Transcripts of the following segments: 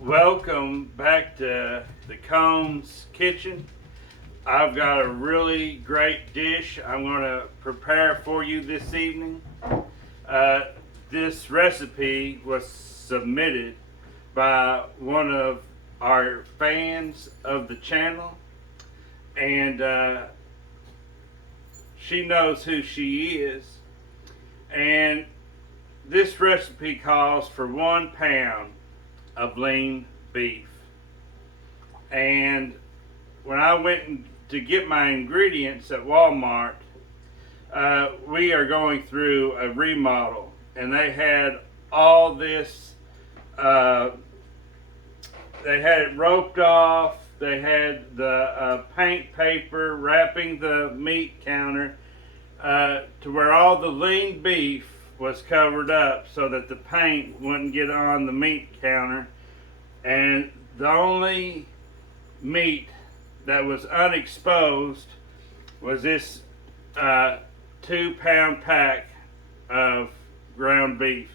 Welcome back to the Combs Kitchen. I've got a really great dish I'm going to prepare for you this evening. Uh, this recipe was submitted by one of our fans of the channel, and she knows who she is. And this recipe calls for 1 pound of lean beef. And when I went to get my ingredients at Walmart, we are going through a remodel, and they had all this. They had it roped off. They had the paint paper wrapping the meat counter to where all the lean beef was covered up so that the paint wouldn't get on the meat counter. And the only meat that was unexposed was this 2 pound pack of ground beef.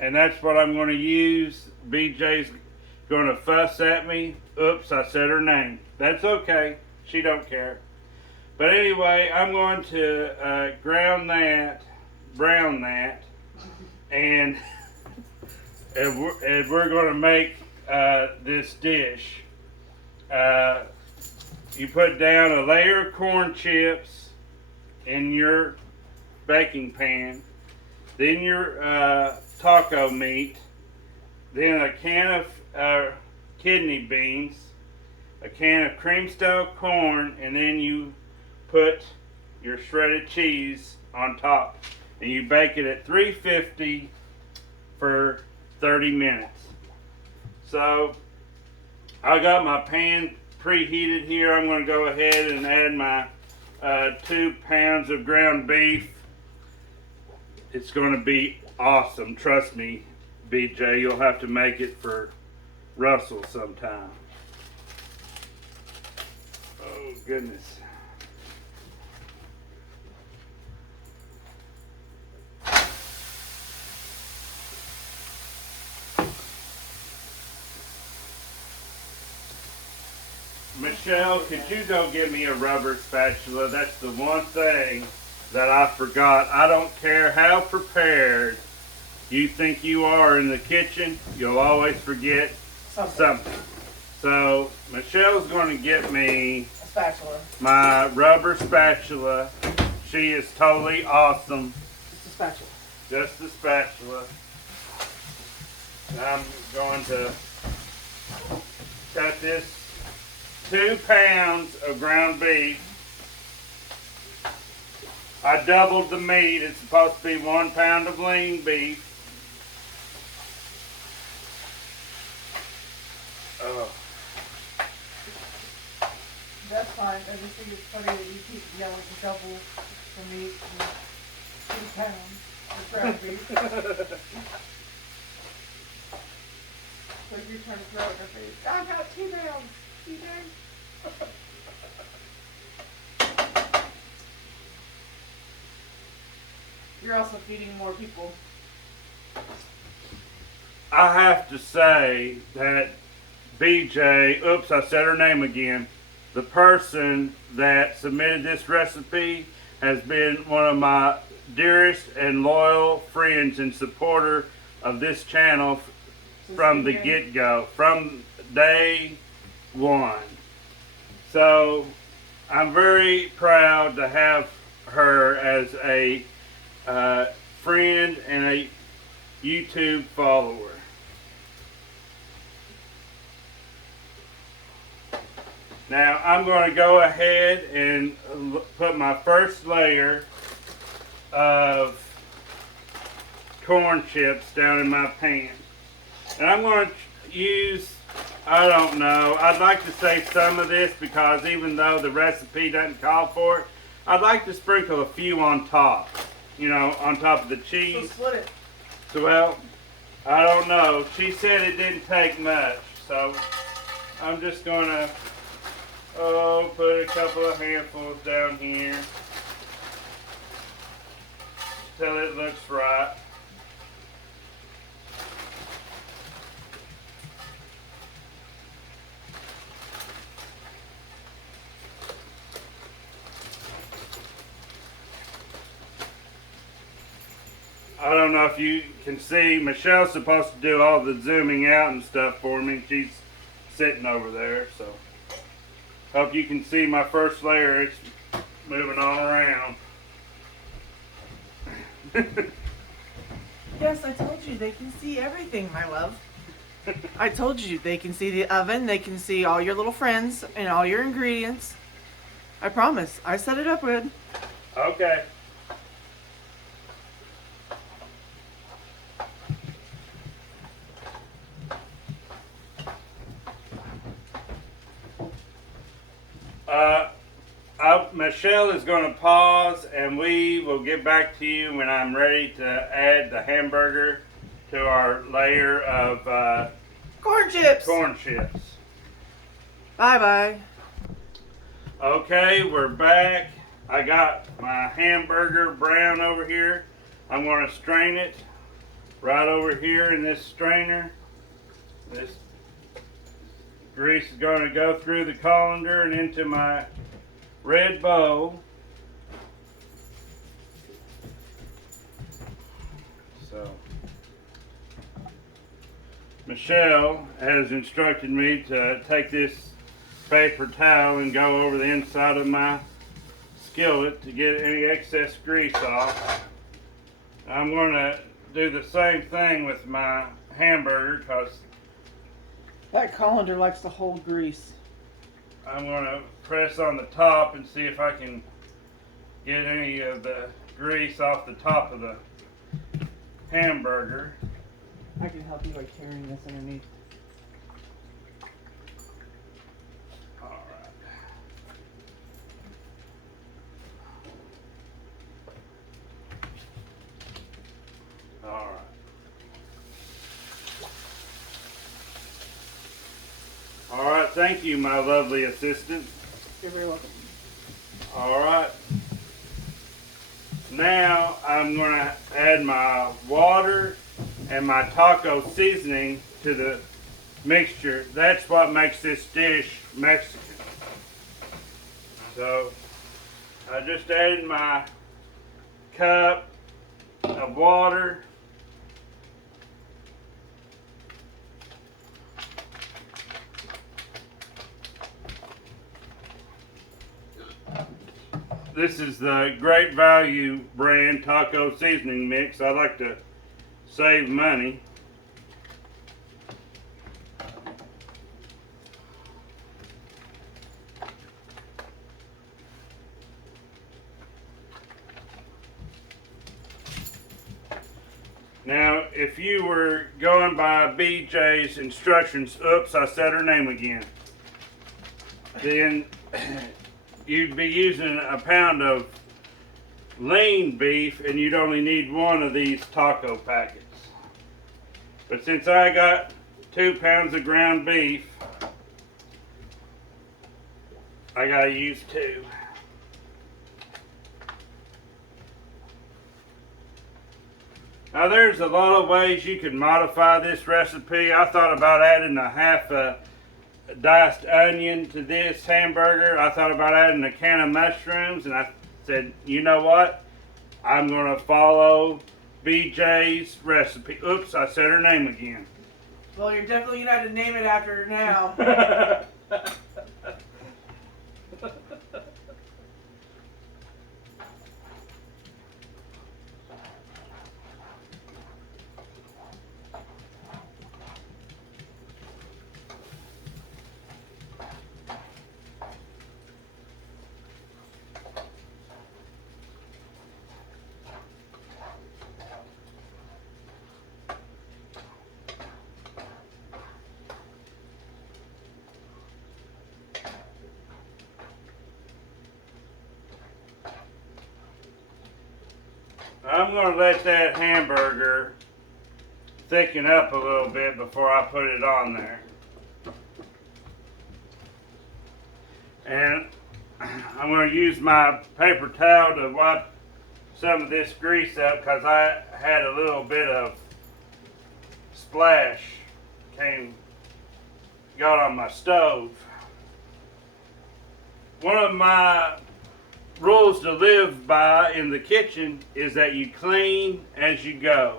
And that's what I'm going to use. BJ's going to fuss at me. Oops, I said her name. That's okay. She don't care. But anyway, I'm going to brown that, and we're going to make this dish. You put down a layer of corn chips in your baking pan, then your taco meat, then a can of kidney beans, a can of cream style corn, and then you put your shredded cheese on top, and you bake it at 350 for 30 minutes. So I got my pan preheated here. I'm going to go ahead and add my 2 pounds of ground beef. It's going to be awesome. Trust me, BJ, you'll have to make it for Russell sometime. Oh, goodness. Michelle, could you go get me a rubber spatula? That's the one thing that I forgot. I don't care how prepared you think you are in the kitchen, you'll always forget something. So Michelle's going to get me a spatula. My rubber spatula. She is totally awesome. Just a spatula. Just a spatula. And I'm going to cut this 2 pounds of ground beef. I doubled the meat. It's supposed to be 1 pound of lean beef. Oh. That's fine. I just think it's funny that you keep yelling double for meat and 2 pounds of ground beef. Like you're trying to throw it in her face. I got 2 pounds. TJ. You're also feeding more people. I have to say that BJ, oops, I said her name again. The person that submitted this recipe has been one of my dearest and loyal friends and supporter of this channel from the get-go, from day one. So I'm very proud to have her as a friend and a YouTube follower. Now I'm going to go ahead and put my first layer of corn chips down in my pan. And I'm going to use, I don't know, I'd like to say some of this because even though the recipe doesn't call for it, I'd like to sprinkle a few on top, you know, on top of the cheese. So split it. So, well, I don't know. She said it didn't take much, so I'm just going to put a couple of handfuls down here till it looks right. I don't know if you can see, Michelle's supposed to do all the zooming out and stuff for me. She's sitting over there, so hope you can see my first layer. It's moving all around. Yes, I told you they can see everything, my love. I told you they can see the oven, they can see all your little friends and all your ingredients. I promise. I set it up good. Okay. Michelle is going to pause, and we will get back to you when I'm ready to add the hamburger to our layer of Corn chips! corn chips. Bye-bye. Okay, we're back. I got my hamburger brown over here. I'm going to strain it right over here in this strainer. This grease is going to go through the colander and into my red bowl. So, Michelle has instructed me to take this paper towel and go over the inside of my skillet to get any excess grease off. I'm going to do the same thing with my hamburger because That colander likes to hold grease. I'm going to press on the top and see if I can get any of the grease off the top of the hamburger. I can help you by carrying this underneath. Alright. Alright. Alright, thank you, my lovely assistant. You're very welcome. Alright. Now I'm going to add my water and my taco seasoning to the mixture. That's what makes this dish Mexican. So I just added my cup of water. This is the Great Value brand taco seasoning mix. I like to save money. Now, if you were going by BJ's instructions, oops, I said her name again, then you'd be using a pound of lean beef and you'd only need one of these taco packets. But since I got 2 pounds of ground beef, I gotta use 2. Now there's a lot of ways you can modify this recipe. I thought about adding a half a diced onion to this hamburger. I thought about adding a can of mushrooms, and I said, you know what? I'm gonna follow BJ's recipe. Oops, I said her name again. Well, you're definitely gonna have to name it after her now. I'm gonna let that hamburger thicken up a little bit before I put it on there. And I'm going to use my paper towel to wipe some of this grease up because I had a little bit of splash got on my stove. One of my rules to live by in the kitchen is that you clean as you go.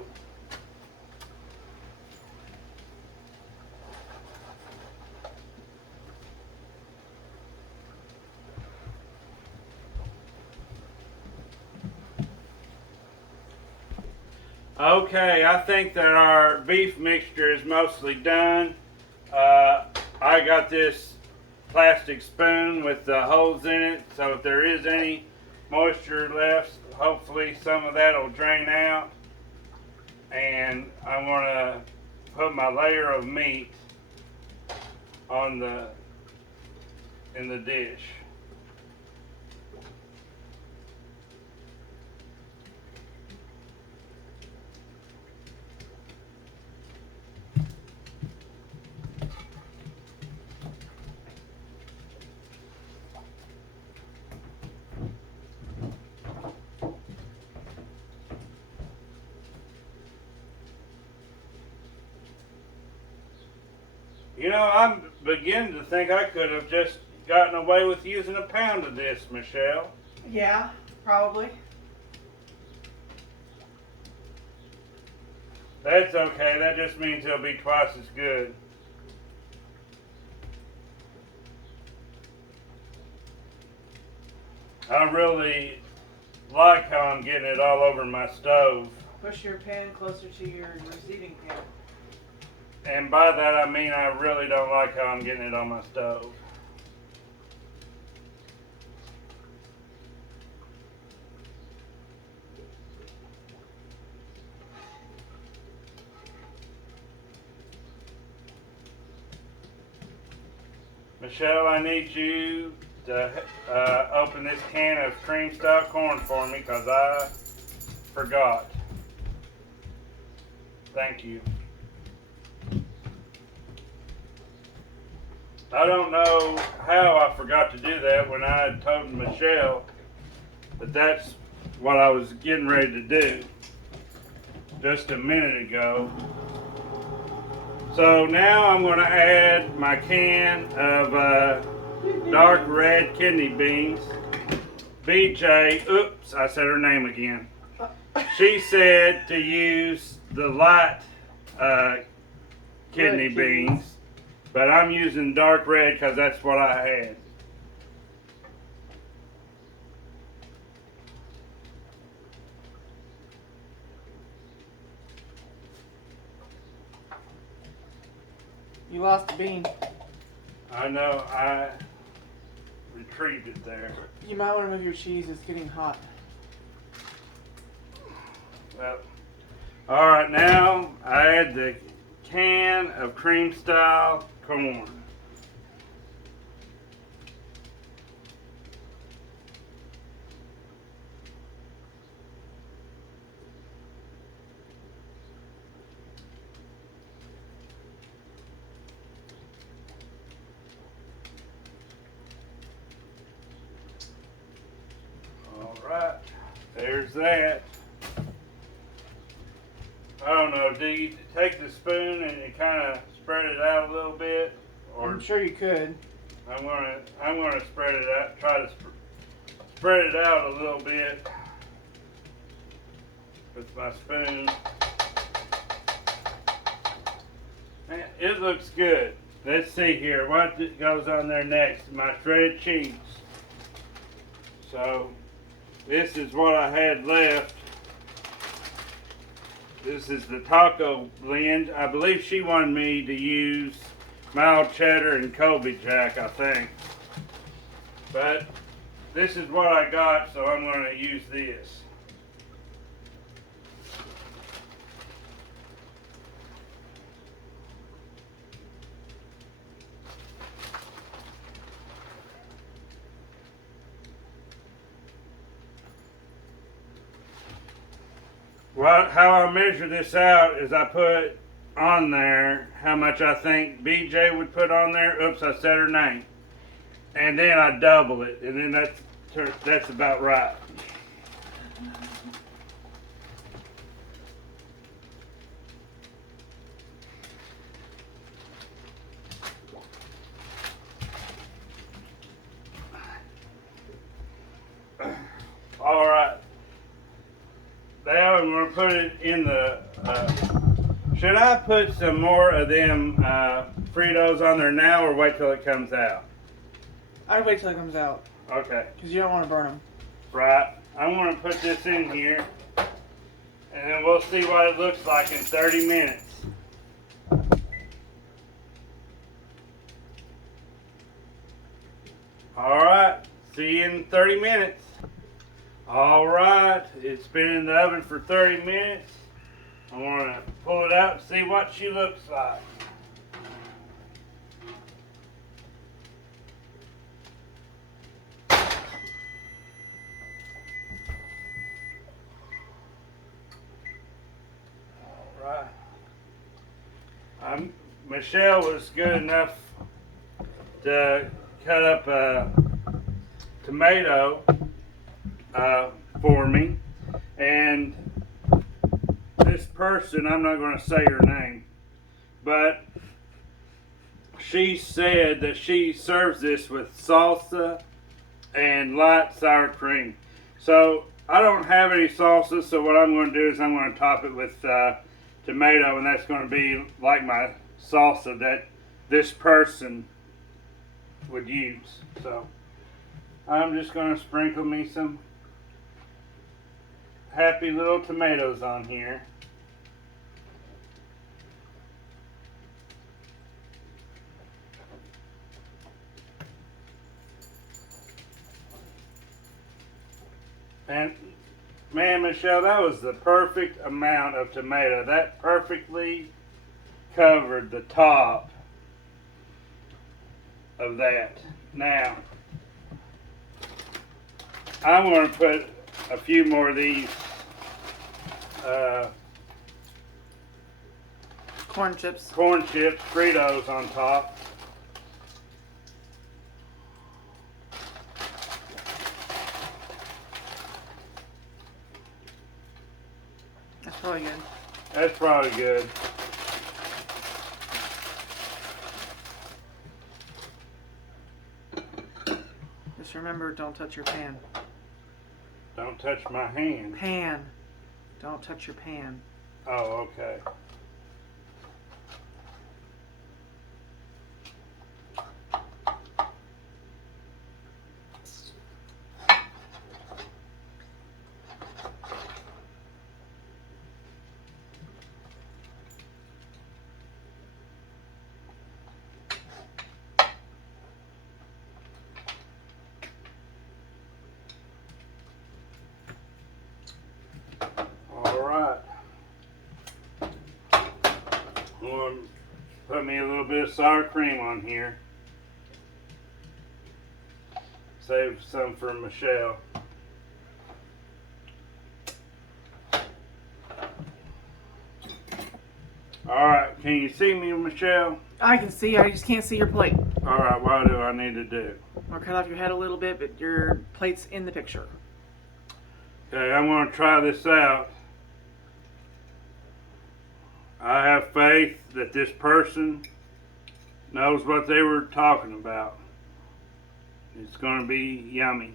Okay, I think that our beef mixture is mostly done. I got this plastic spoon with the holes in it, so if there is any moisture left, hopefully some of that will drain out. And I want to put my layer of meat on in the dish. You know, I'm beginning to think I could have just gotten away with using a pound of this, Michelle. Yeah, probably. That's okay. That just means it'll be twice as good. I really like how I'm getting it all over my stove. Push your pan closer to your receiving pan. And by that I mean I really don't like how I'm getting it on my stove. Michelle, I need you to open this can of cream stout corn for me because I forgot. Thank you. I don't know how I forgot to do that when I had told Michelle that that's what I was getting ready to do just a minute ago. So now I'm going to add my can of dark red kidney beans. BJ, oops, I said her name again. She said to use the light kidney beans. But I'm using dark red because that's what I had. You lost a bean. I know, I retrieved it there. You might want to move your cheese. It's getting hot. Well, alright, now I add the can of cream style corn. Alright, there's that. I don't know, do you take the spoon and you kind of spread it out a little bit? Or I'm sure you could. I'm gonna spread it out, try to spread it out a little bit with my spoon. Man, it looks good. Let's see here, what goes on there next? My shredded cheese. So, this is what I had left. This is the taco blend. I believe she wanted me to use mild cheddar and Colby Jack, I think. But this is what I got, so I'm going to use this. How I measure this out is I put on there how much I think BJ would put on there. Oops, I said her name. And then I double it, and then that's about right. to put it in the. Should I put some more of them Fritos on there now, or wait till it comes out? I'd wait till it comes out. Okay. Because you don't want to burn them. Right. I'm going to put this in here, and then we'll see what it looks like in 30 minutes. Alright, see you in 30 minutes. Alright, it's been in the oven for 30 minutes. I want to pull it out and see what she looks like. Alright. Michelle was good enough to cut up a tomato for me, and this person, I'm not going to say her name, but she said that she serves this with salsa and light sour cream. So I don't have any salsa, so what I'm going to do is I'm going to top it with tomato, and that's going to be like my salsa that this person would use. So I'm just going to sprinkle me some happy little tomatoes on here. And man, Michelle, that was the perfect amount of tomato. That perfectly covered the top of that. Now, I'm going to put a few more of these Corn chips, Fritos on top. That's probably good. That's probably good. Just remember, don't touch your pan. Don't touch my hand. Pan. Don't touch your pan. Oh, okay. Put me a little bit of sour cream on here. Save some for Michelle. Alright, can you see me, Michelle? I can see, I just can't see your plate. Alright, what do I need to do? Or cut off your head a little bit, but your plate's in the picture. Okay, I'm going to try this out. I have faith that this person knows what they were talking about. It's going to be yummy.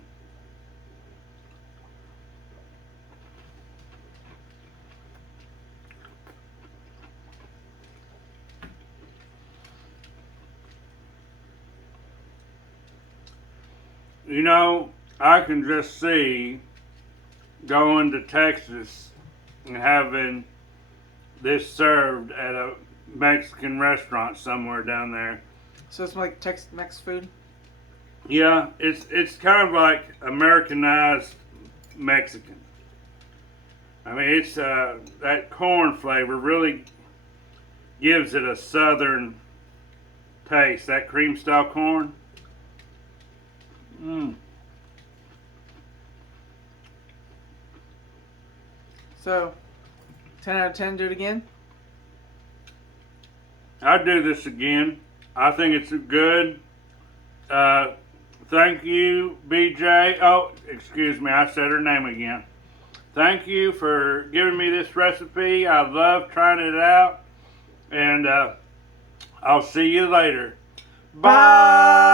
You know, I can just see going to Texas and having this served at a Mexican restaurant somewhere down there. So it's like Tex-Mex food? Yeah, it's kind of like Americanized Mexican. I mean, it's that corn flavor really gives it a southern taste. That cream style corn. Mmm. So, 10 out of 10, do it again? I'd do this again. I think it's good. Thank you, BJ. Oh, excuse me, I said her name again. Thank you for giving me this recipe. I love trying it out. And I'll see you later. Bye.